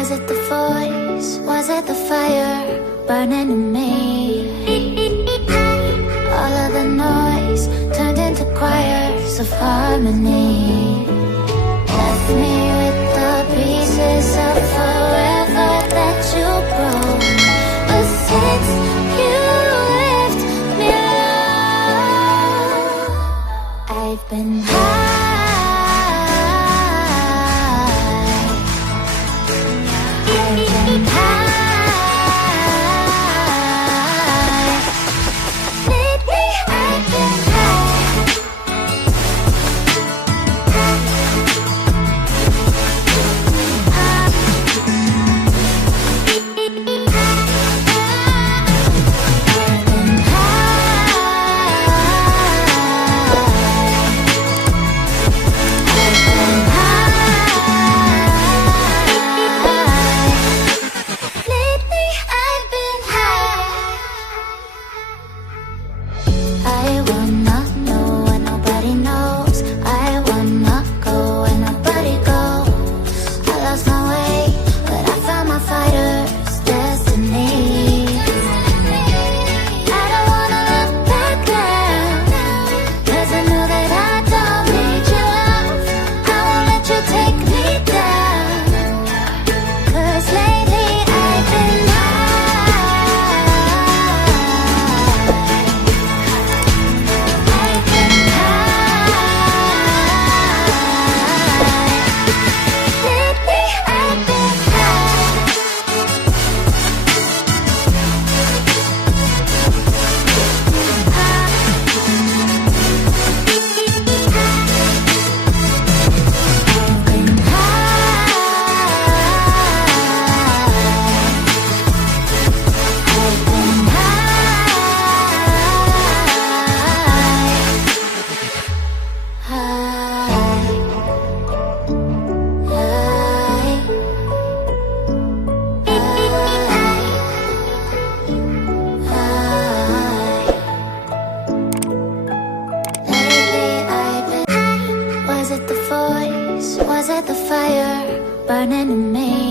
Was it the voice? Was it the fire burning in me? All of the noise turned into choirs of harmony. Left me with the pieces of forever that you broke. But since you left me alone, I've been high. Was it the fire burning in me?